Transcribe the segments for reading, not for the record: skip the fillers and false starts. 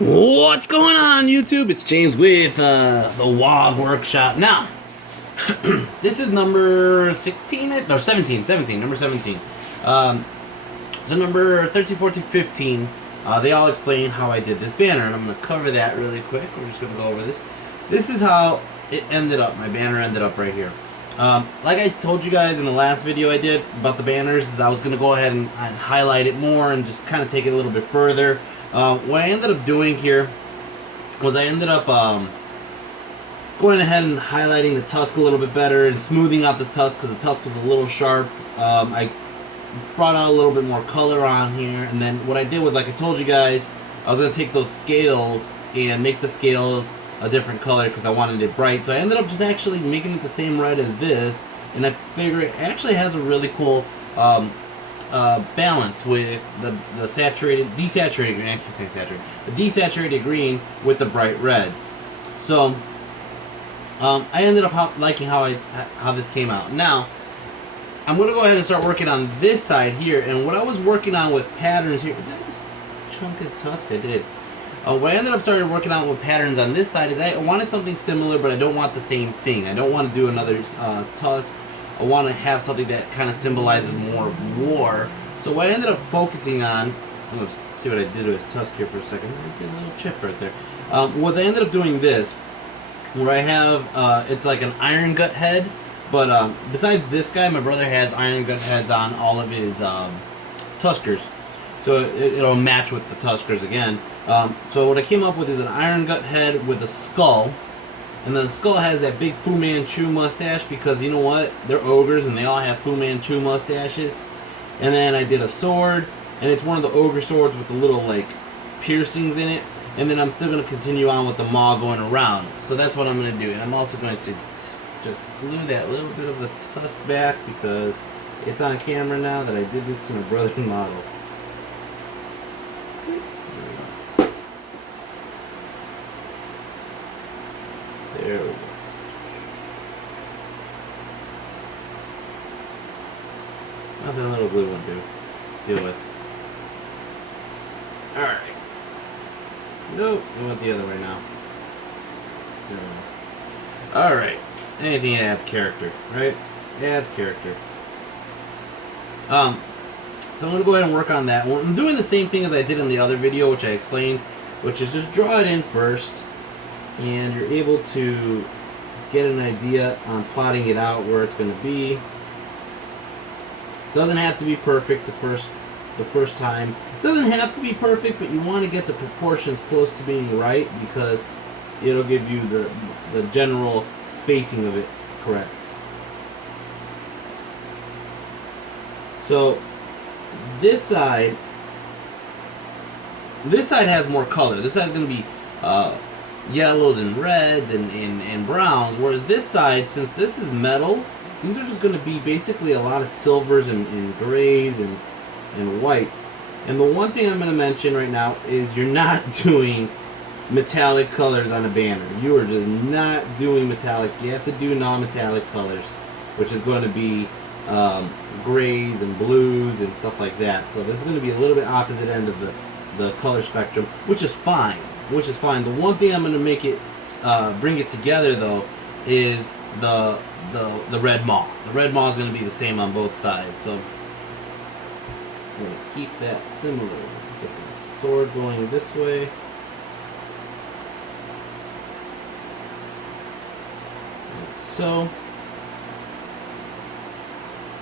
What's going on, YouTube? It's James with the Waaaggghh Workshop. Now, this is number 16, no, 17, number 17. So number 13, 14, 15, they all explain how I did this banner, and I'm going to cover that really quick. We're just going to go over this. This is how it ended up. My banner ended up right here. Like I told you guys in the last video I did about the banners, is I was going to go ahead and highlight it more and just kind of take it a little bit further. What I ended up doing here was I ended up going ahead and highlighting the tusk a little bit better and smoothing out the tusk because the tusk was a little sharp. I brought out a little bit more color on here, and then what I did was, like I told you guys, I was going to take those scales and make the scales a different color because I wanted it bright. So I ended up just actually making it the same red as this, and I figure it actually has a really cool balance with the desaturated green. I keep saying saturated. The desaturated green with the bright reds. So I ended up liking how this came out. Now I'm gonna go ahead and start working on this side here. And what I was working on with patterns here. Did I just chunk his tusk? I did. What I ended up started working on with patterns on this side is I wanted something similar, but I don't want the same thing. I don't want to do another tusk. I want to have something that kind of symbolizes more war. So what I ended up focusing on, I'm going to see what I did to his tusk here for a second. I did a little chip right there. Was I ended up doing this, where I have, it's like an iron gut head, but besides this guy, my brother has iron gut heads on all of his tuskers. So it'll match with the tuskers again. So what I came up with is an iron gut head with a skull. And then the skull has that big Fu Manchu mustache because, you know what, they're ogres and they all have Fu Manchu mustaches. And then I did a sword, and it's one of the ogre swords with the little like piercings in it. And then I'm still going to continue on with the maw going around. So that's what I'm going to do. And I'm also going to just glue that little bit of the tusk back because it's on camera now that I did this to my brother's model. There we go. Nothing a little glue won't deal with. Alright. Nope, we went the other way now. Alright. Anything that adds character, right? Adds character. So I'm going to go ahead and work on that. Well, I'm doing the same thing as I did in the other video, which I explained, which is just draw it in first. And you're able to get an idea on plotting it out where it's going to be. Doesn't have to be perfect the first time. Doesn't have to be perfect, but you want to get the proportions close to being right because it'll give you the general spacing of it correct. So this side has more color. This side's going to be yellows and reds and browns, whereas this side, since this is metal, these are just going to be basically a lot of silvers and grays and whites. And the one thing I'm going to mention right now is you're not doing metallic colors on a banner. You are just not doing metallic. You have to do non-metallic colors, which is going to be grays and blues and stuff like that. So this is going to be a little bit opposite end of the color spectrum, which is fine. The one thing I'm going to make it bring it together though is the red maw. The red maw is going to be the same on both sides. So I'm going to keep that similar. Get the sword going this way. Like so.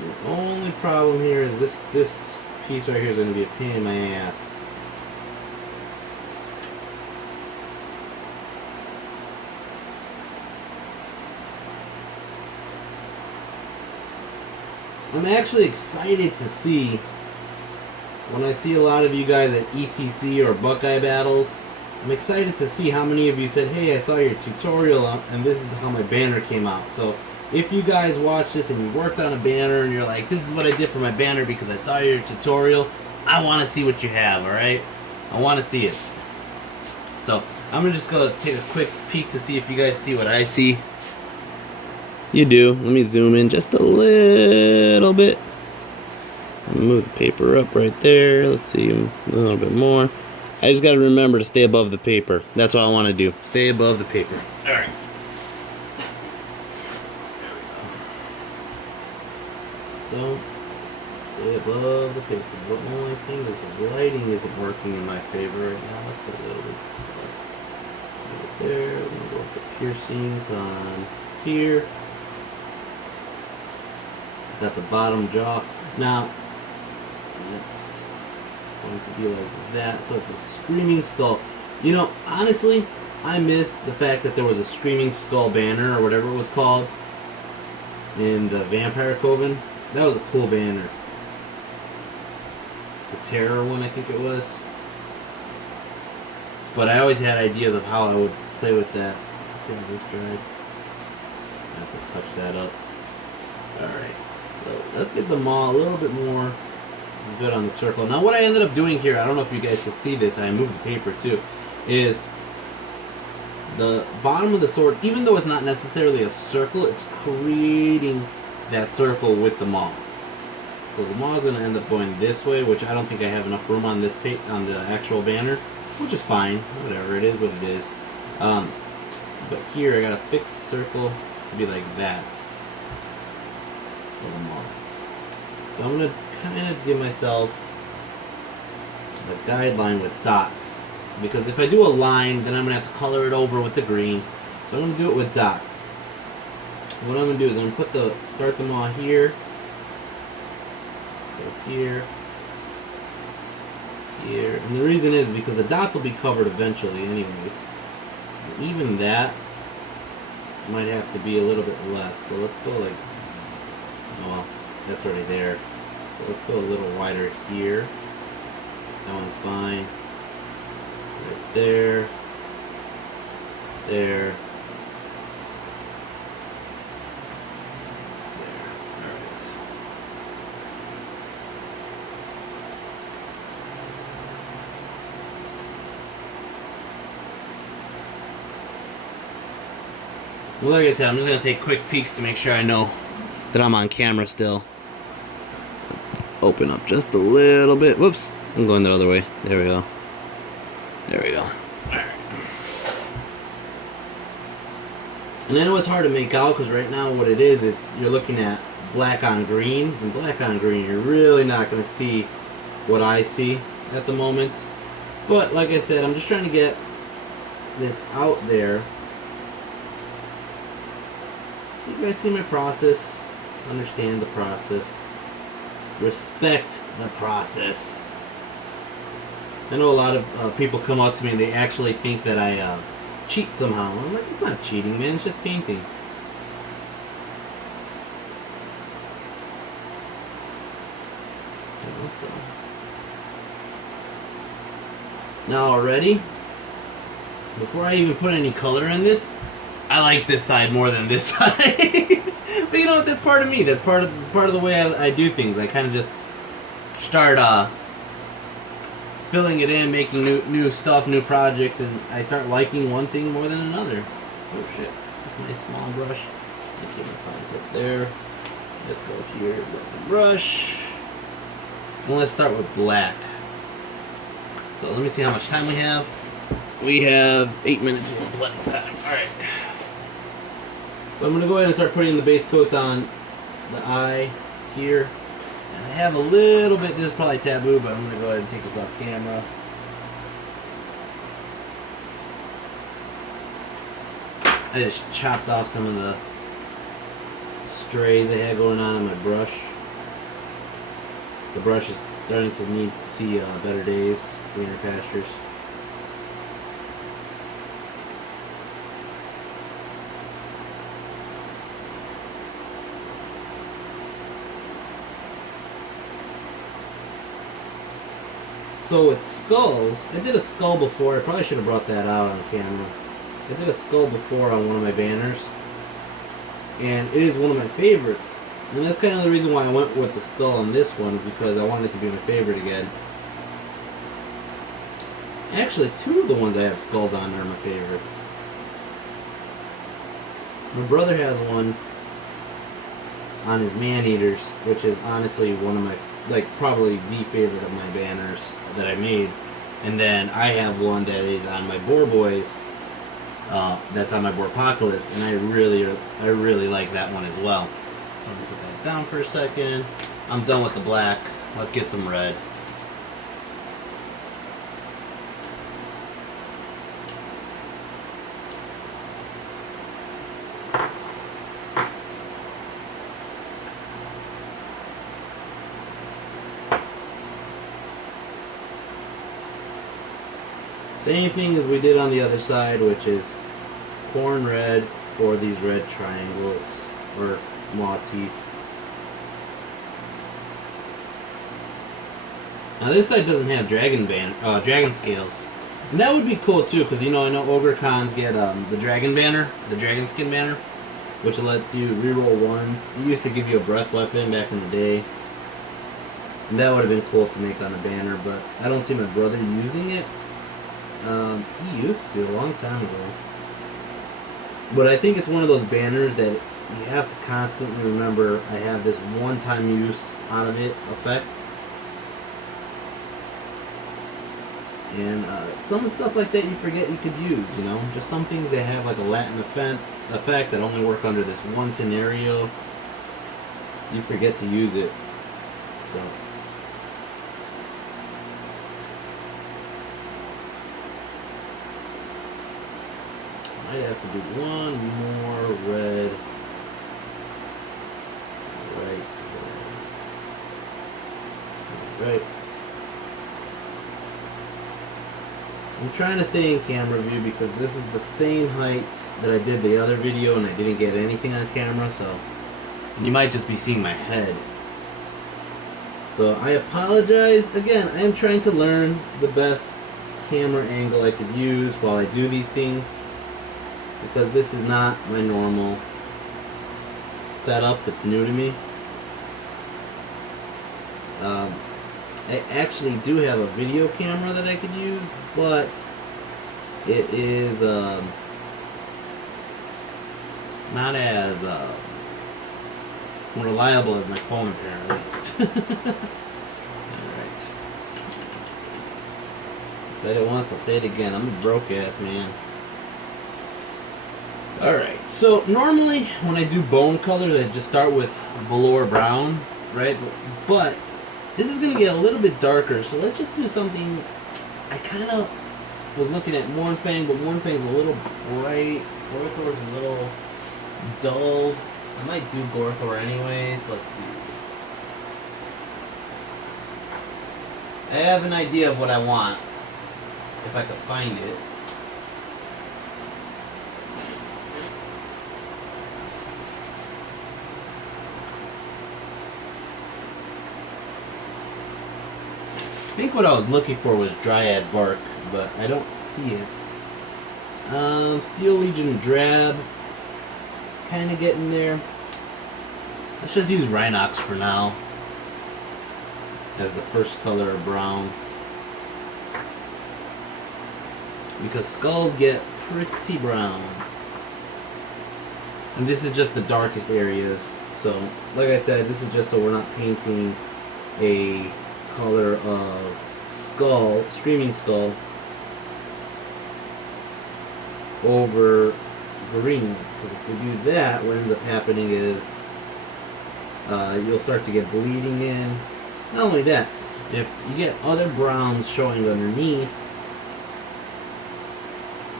The only problem here is this piece right here is going to be a pain in my ass. I'm actually excited to see when I see a lot of you guys at ETC or Buckeye battles. I'm excited to see how many of you said, hey, I saw your tutorial and this is how my banner came out. So if you guys watch this and you worked on a banner and you're like, this is what I did for my banner because I saw your tutorial, I want to see what you have, alright? I want to see it. So I'm just going to take a quick peek to see if you guys see what I see. You do. Let me zoom in just a little bit. Move the paper up right there. Let's see a little bit more. I just got to remember to stay above the paper. That's what I want to do. Stay above the paper. All right. So, stay above the paper. The only thing is the lighting isn't working in my favor right now. Let's put a little bit there. We're going to go with the piercings on here. Got the bottom jaw. Now, it's going to be like that. So it's a screaming skull. You know, honestly, I missed the fact that there was a screaming skull banner or whatever it was called in the Vampire Coven. That was a cool banner. The Terror one, I think it was. But I always had ideas of how I would play with that. Let's see how this dried. I have to touch that up. Alright. So let's get the maw a little bit more good on the circle. Now what I ended up doing here, I don't know if you guys can see this, I moved the paper too, is the bottom of the sword, even though it's not necessarily a circle, it's creating that circle with the maw. So the maw is going to end up going this way, which I don't think I have enough room on this on the actual banner, which is fine. Whatever, it is what it is. But here I got to fix the circle to be like that. So I'm going to kind of give myself a guideline with dots, because if I do a line, then I'm going to have to color it over with the green. So I'm going to do it with dots. What I'm going to do is I'm going to start the maw here, go here, here, and the reason is because the dots will be covered eventually anyways. And even that might have to be a little bit less. So let's go like, well, that's already there. So let's go a little wider here. That one's fine. Right there. There. Well, like I said, I'm just going to take quick peeks to make sure I know that I'm on camera still. Let's open up just a little bit. Whoops, I'm going the other way. There we go. There we go. Alright. And I know it's hard to make out because right now what it is, you're looking at black on green. And black on green, you're really not going to see what I see at the moment. But like I said, I'm just trying to get this out there. So you guys see my process, understand the process, respect the process. I know a lot of people come up to me and they actually think that I cheat somehow. I'm like, it's not cheating, man, it's just painting. Now already, before I even put any color in this, I like this side more than this side. But you know what, that's part of me. That's part of the way I do things. I kind of just start filling it in, making new stuff, new projects, and I start liking one thing more than another. Oh shit, that's a nice long brush. Let's get my fine tip there. Let's go here with the brush. And let's start with black. So let me see how much time we have. We have 8 minutes of black time. Alright. So I'm going to go ahead and start putting the base coats on the eye here. And I have a little bit, this is probably taboo, but I'm going to go ahead and take this off camera. I just chopped off some of the strays I had going on my brush. The brush is starting to need to see better days, greener pastures. So with skulls, I did a skull before. I probably should have brought that out on camera. I did a skull before on one of my banners, and it is one of my favorites. And that's kind of the reason why I went with the skull on this one, because I wanted it to be my favorite again. Actually, two of the ones I have skulls on are my favorites. My brother has one on his man-eaters, which is honestly one of my, like, probably the favorite of my banners that I made. And then I have one that is on my Boar Boys. That's on my Boar Apocalypse, and I really like that one as well. So I'm gonna put that down for a second. I'm done with the black. Let's get some red. Same thing as we did on the other side, which is corn red for these red triangles or motif. Now this side doesn't have dragon scales, and that would be cool too, because you know I know Ogre Cons get the dragon banner, the dragon skin banner, which lets you reroll ones. It used to give you a breath weapon back in the day, and that would have been cool to make on a banner, but I don't see my brother using it. He used to a long time ago. But I think it's one of those banners that you have to constantly remember, I have this one-time use out of it effect. And some stuff like that you forget you could use, you know? Just some things that have like a Latin effect that only work under this one scenario. You forget to use it. So I have to do one more red right there. Right. I'm trying to stay in camera view because this is the same height that I did the other video and I didn't get anything on camera, so you might just be seeing my head. So I apologize. Again, I am trying to learn the best camera angle I could use while I do these things, because this is not my normal setup. It's new to me. I actually do have a video camera that I could use, but it is not as reliable as my phone, apparently. Alright. Said it once, I'll say it again. I'm a broke ass man. Alright, so normally when I do bone colors, I just start with velour brown, right? But this is going to get a little bit darker, so let's just do something. I kind of was looking at Mournfang, but Mournfang's a little bright. Gorthor's a little dull. I might do Gorthor anyways. Let's see. I have an idea of what I want, if I could find it. I think what I was looking for was Dryad Bark, but I don't see it. Steel Legion Drab. It's kind of getting there. Let's just use Rhinox for now as the first color of brown, because skulls get pretty brown. And this is just the darkest areas. So, like I said, this is just so we're not painting a color of skull, screaming skull, over green. Because if we do that, what ends up happening is you'll start to get bleeding in. Not only that, if you get other browns showing underneath,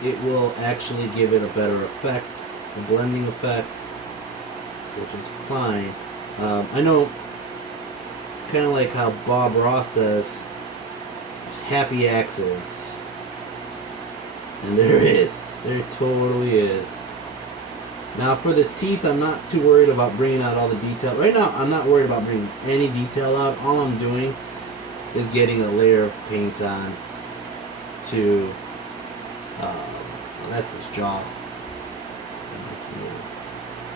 it will actually give it a better effect, a blending effect, which is fine. I know, kind of like how Bob Ross says, happy accidents. And there is. There totally is. Now for the teeth, I'm not too worried about bringing out all the detail. Right now, I'm not worried about bringing any detail out. All I'm doing is getting a layer of paint on to, well, that's his jaw.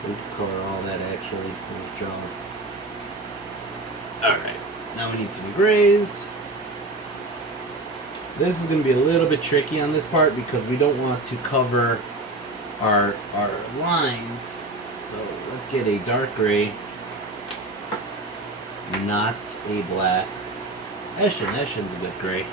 We can color all that actually for his jaw. Alright, now we need some grays. This is going to be a little bit tricky on this part because we don't want to cover our lines. So let's get a dark gray, not a black. Eshin's a good gray.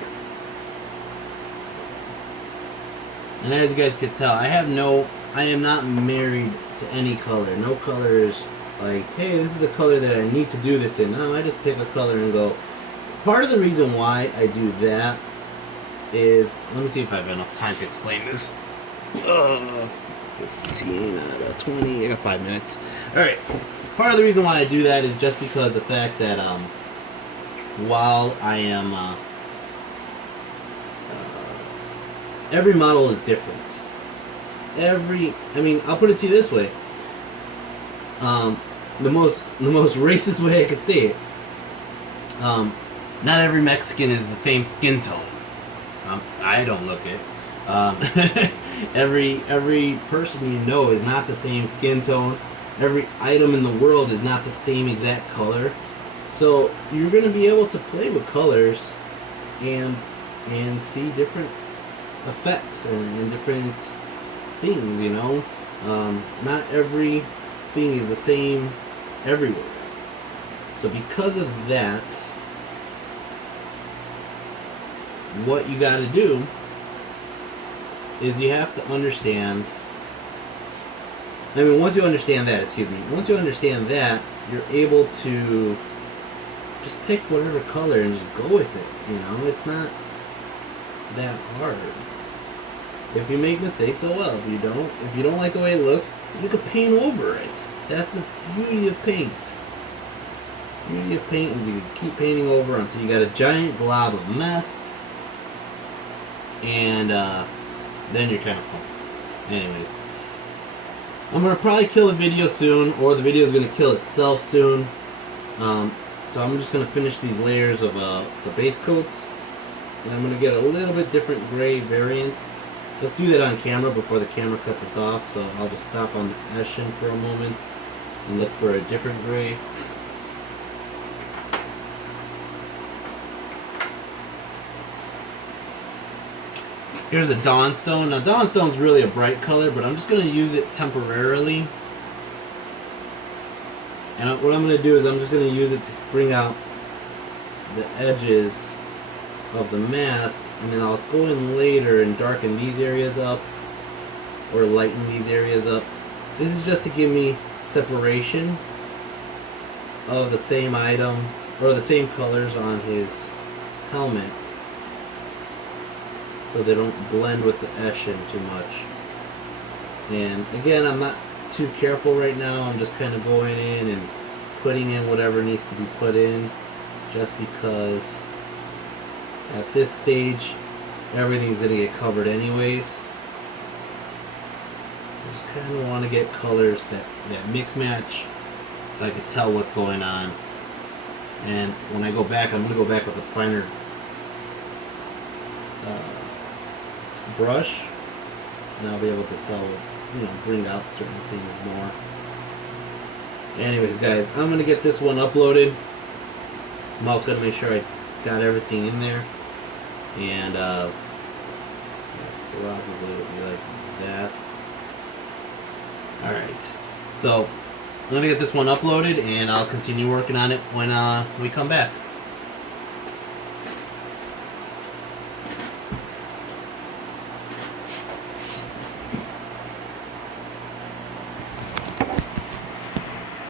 And as you guys could tell, I am not married to any color. No color is like, hey, this is the color that I need to do this in. No, I just pick a color and go. Part of the reason why I do that is, let me see if I have enough time to explain this. 15 out of 20, I got 5 minutes. Alright, part of the reason why I do that is just because the fact that while I am, every model is different. I'll put it to you this way. The most racist way I could say it. Not every Mexican is the same skin tone. I don't look it. Every person you know is not the same skin tone. Every item in the world is not the same exact color. So you're going to be able to play with colors and see different effects and different things, you know. Not every thing is the same everywhere. So because of that, what you got to do is you have to understand. Once you understand that, you're able to just pick whatever color and just go with it. You know, it's not that hard. If you make mistakes, oh well. If you don't like the way it looks, you can paint over it. That's the beauty of paint. The beauty of paint is you can keep painting over until you got a giant glob of mess, and then you're kind of fun. Anyways, I'm gonna probably kill the video soon, or the video is gonna kill itself soon. So I'm just gonna finish these layers of the base coats, and I'm gonna get a little bit different gray variants. Let's do that on camera before the camera cuts us off. So I'll just stop on the Eshin for a moment and look for a different gray. Here's a Dawnstone. Now Dawnstone's really a bright color, but I'm just going to use it temporarily. And what I'm going to do is I'm just going to use it to bring out the edges of the mask, and then I'll go in later and darken these areas up or lighten these areas up. This is just to give me separation of the same item or the same colors on his helmet, so they don't blend with the Eshin too much. And again, I'm not too careful right now. I'm just kind of going in and putting in whatever needs to be put in, just because at this stage everything's going to get covered anyways. I just kind of want to get colors that mix match so I can tell what's going on. And when I go back, I'm going to go back with a finer brush, and I'll be able to tell, bring out certain things more. Anyways, guys, I'm going to get this one uploaded. I'm also going to make sure I got everything in there. And probably it'll be like that. Alright, so I'm going to get this one uploaded, and I'll continue working on it when we come back.